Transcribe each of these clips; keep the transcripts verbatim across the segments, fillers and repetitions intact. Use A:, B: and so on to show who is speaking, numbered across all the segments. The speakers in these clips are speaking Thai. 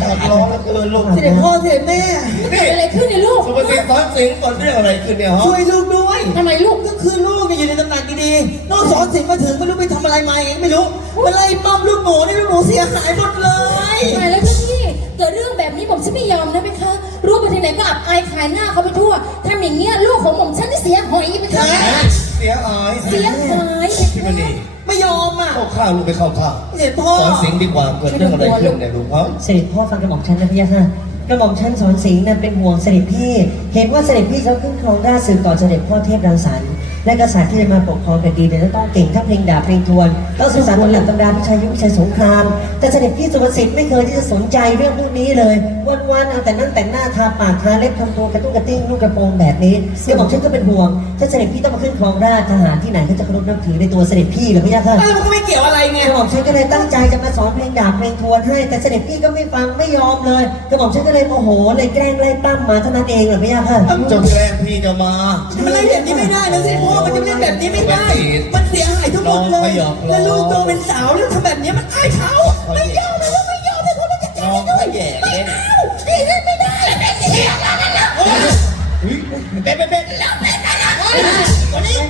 A: ขับร้อนแล้วเกินลูก
B: เสด็จพ่อเสด็จแม่
C: เกิดอะไรขึ้นเนี่ยลูก
A: สุภสิทธิ์สอนสิงห์ก่อนเรื่องอะไรขึ้นเนี่ยฮะ
B: ช่วยลูกด้วย
C: ทำไมลูก
B: ก็คือลูกเนี่ยอยู่ในตำหนักดีๆน้องสอนสิงมาถึงไม่รู้ไปทำอะไรมาเองไม่รู้มาไล่ปั้มลูกหนูนี่ลูกหนูเสียหายหมดเลย
C: ทำไมแล้วพี่เกิดเรื่องแบบนี้ผมฉันไม่ยอมนะพี่คะรู้ไปที่ไหนก็อับอายขายหน้าเขาไปทั่วทำอย่างเงี้ยลูกของผมฉันจะเสียหอยไปคะ
A: เสียหาย
C: เสียหาย
A: ที่มันนี่
B: ไม่ยอมอ่ะ
A: เข้าข้าวลูกไปเข้าข้าว
B: เสด็จพ่อ
A: สอนสิงห์ดีกว่าเกิดเรื่องอะไรขึ้นเนี่ยลูกครับ
D: เสด็จพ่อฟังกระหม่อมฉันนะพี่ยะค่ะกระหม่อมฉันสอนสิงห์น่ะเป็นห่วงเสด็จพี่ เห็นว่าเสด็จพี่เขาขึ้นครองราชย์สืบต่อเสด็จพ่อเทพรังสรรค์และกษัตริย์ที่จะมาปกครองแผ่นดินเนี่ยต้องเก่งทั้งเพลงดาบเพลงทวนต้องศึกษาบนหลักตำราวิชายุทธวิชาสงครามแต่เสด็จพี่สุภสิทธิ์ไม่เคยที่จะสนใจเรื่องพวกนี้เลยวันๆเอาแต่นั่งแต่งหน้าทาปากทาเล็บทำตัวกระตุ้งกระติ้งลูกกระโปรงแบบนี้กระหม่อมฉันก็เป็นห่วงถ้าเสด็จพี่ต้องมาขึ้นครองราชย์ทหารที่ไหนเขาจะเคารพนับถือในตัวเสด็จพี่หรือพี่ยะค่ะ
B: เออมันก็ไม่เกี่ยวอะไรไง
D: กระหม่อมฉันก็เลยตั้งใจจะมาสอนเพลงดาบเพลงทวนให้แต่เสด็จพี่ก็ไม่ฟังไม่ยอมเลยกระหม่อมฉันก็เลยโมโหเลยแกล้งไล่ปั้มมาเท่านั้นเองเหรอพี่ยะค่ะ
A: เจ้าแกล้งพี่จะมา
B: มันอะไรแบบนี้ไม่ได้นะเสด็จพ่อมันจะเล่นแบบนี้ไม่ได้มันเสียหายทุกคนเลยแล้วลูกโตเป็นสาวแล้วทำแบบนี้มันอายเขาไม่ยอมนะลูกไม่ยอมเลยเพราะมันจะแกล้
A: น้อง
B: งด้ว
A: เขา
B: ย
A: แย่
B: ไม่
A: เล่น
B: เอาพี่เล่นไม่ได้เสียแล้วนะ
A: เป็นเป็นเป็นแล้วเป็นวันนี้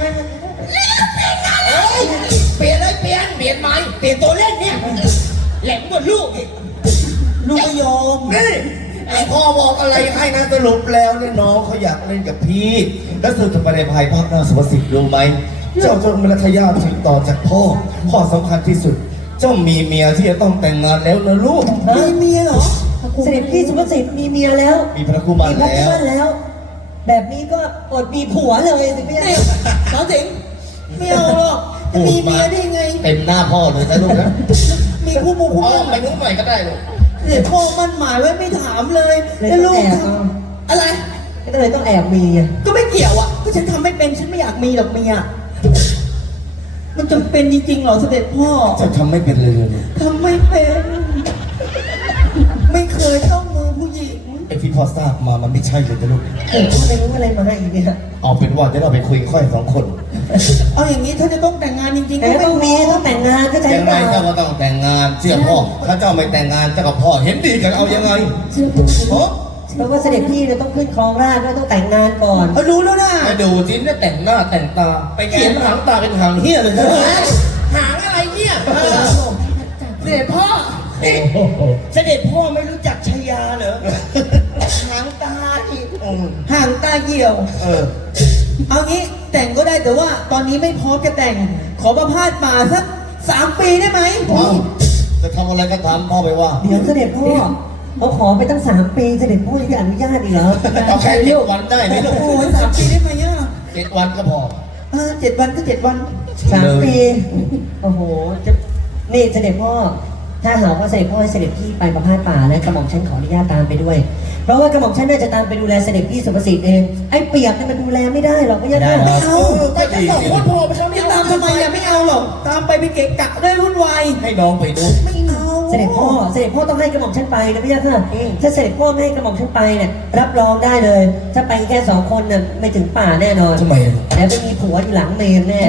A: เปลี่ยนเลยเปลี่ยนเปลี่ยนใหม่เปลี่ยนตัวเล่นเนี่ยแหลมกว่าลูกอีก
B: ลูกไม่ยอม
A: นี่ไอพ่อบอกอะไรให้นะสรุปแล้วเนี่ยน้องเขาอยากเล่นกับพี่ แล้วสื่อจะไปในภายภาคหน้าสุภสิทธิ์รู้ไหมเจ้าจงเป็นทายาทสืบต่อจากพ่อพ่อสำคัญที่สุด เจ้ามีเมียที่จะต้องแต่งงานแล้วนะลูก
B: มีเมียเหรอ
D: เสด็จพี่สุภสิทธิ์มีเมียแล้ว
A: มีพระคู่มัน
D: มีพระ
A: แล้
D: คู่
A: ว
D: มั่นแล้ว แบบนี้ก็อดมีผัวเลยสิพี่ยะ
B: นี่สาวสิงไม่เอาหรอกจะมีเมียได้ไง
A: เต็มหน้าพ่อเลยนะลูกนะ
B: มีคู่มูคู่
A: พ่อ
B: มั่น
A: ไปนู้นหน่อยก็ได้ลูก
B: เดี๋ยวพ่อมั่นหมายไว้ไม่ถามเลย
D: เลย
B: แล้ว
D: ต้
B: ลู
D: อง
B: ก
D: แอบ
B: ท
D: เอา
B: ำอะไร
D: ก็เลยต้องแอบมีอ่ะ
B: ก็ไม่เกี่ยวอ่ะก็ฉันทำไม่เป็นฉันไม่อยากมีหรอกเมียมันจำเป็นจริงๆเหรอเสด็จพ่อ
A: จะทำไม่เป็นเลยเนี่ย
B: ทำไม่เป็น ไม่เคยต้องมือผู้หญิง
A: ไอที่พ่อทราบมามันไม่ใช่เลยนะลูก
D: เออพ่อไม่รู้อะไรมาให้อีกเนี่ย
A: เอาเป็นว่าจะเราไปคุยค่อยสองคน
B: เอาอย่างนี้ถ้าจะต้องแต่งงานจริงๆ
D: แต่
B: ก็
D: ก็
B: ไม่
D: ต้องมีต้องแต่งงานก็ใจ
A: ยัง
D: เป
A: ไง
D: ล่า
A: เจ้าก็ต้องแต่งงานเชื่อพ่อถ้าเจ้าไม่แต่งงานเจ้ากับพ่อเห็นดีกันเอายังไง
C: เชื่อผม
A: โอ้
D: เพราะว่าเสด็จพี่เนี่ยต้องขึ้นครองราชย์ด้วยต้องแต่งงานก่อน
B: เอารู้แล้วนะ
A: ไปดูจิ้นเนี่ยแต่งหน้าแต่งตาไปเขียนหางตาเป็นหางเฮี้ยเลยนะ
B: หางอะไรเนี่ยเสด็จพ่อ
A: นี่
B: เสด็จพ่อไม่รู้จักชายาเหรอหางตาอีกหางตาเหี่ยว
A: เออ
B: เอางี้แต่งก็ได้แต่ว่าตอนนี้ไม่พร้อมจะแต่ง ขอประพาสป่าสักสามปีได้ไหม
A: เอาจะทำอะไรก็ทำพ่อไปว่า
D: เดี๋ยวเสด็จพ่อเขาขอไปตั้งสามปีเสด็จพ่อยังจะอนุญาตอีกเหรอ
A: เอาแค่เจ็ดวันได้ไหมลูก
B: โอ้โหสามปีได้ไหมอ่ะ
A: เจ็ดวันก็พอ
B: เออเจ็ดวันก็เจ็ดวัน
D: สามปีโอ้โหจะนี่เสด็จพ่อถ้าหากว่าเสด็จพ่อให้เสด็จพี่ไปประพาสป่าแล้วกระหม่อมฉันขออนุญาตตามไปด้วย เพราะว่ากระหม่อมฉันน่าจะตามไปดูแลเสด็จพี่สุภสิทธิ์เองไอ้เปียกเนี่ยมันดูแลไม่ได้หรอกไม่ใช่
A: ได้ครั
D: ไหม
A: บ
B: เอา
A: ไปกันสองคนพอไปทำ
B: ไม่ตามทำไมอ่ะไม่เอาหรอกตามไปไปเกะกะได้วุ่นวาย
A: ให้น้องไปดู
B: ไม่เอา
D: เสด็จพ่อเสด็จพ่อต้องให้กระหม่อมฉันไปนะพี่ยะค่ะถ้าเสด็จพ่อไม่ให้กระหม่อมฉันไปเนี่ยรับรองได้เลย ถ้าไปแค่สองคนน่ะไม่ถึงป่าแน่นอน
A: ทำไมอะ
D: แล้วไปมีผัวอยู่หลังเมนแน่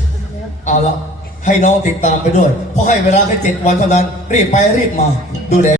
A: เอาละให้น้องติดตามไปด้วยเพราะให้เวลาแค่เจ็ดวันเท่านั้น รีบไปรีบมาดูแล